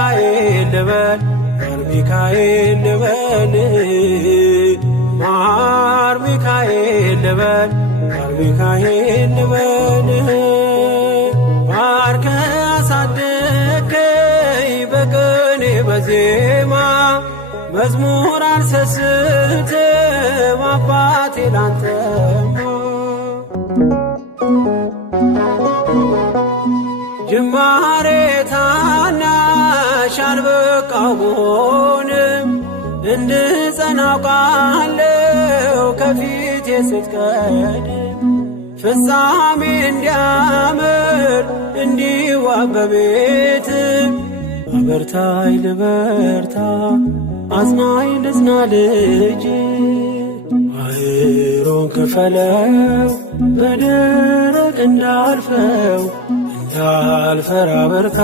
ሚካኤል ልበል ማር ሚካኤል ልበል ማር ሚካኤል ልበል ማር ሚካኤል ልበል ባርከ አሳደገኝ በቅኔ በዜማ መዝሙር አልሰስትም አባቴ ላንተማ ጅማሬ ታናሽ አልበቃው ብሆንም እንድጸና አውቃለሁ ከፊቴ ስትቀድም ፍጻሜ እንዲያምር እንዲዋብ በቤት አበርታይ ልበርታ አጽናኝ ልጽና ልጅ ባህሩን ክፈለው በደረቅ እንዳልፈው እንዳልፈራ በርታ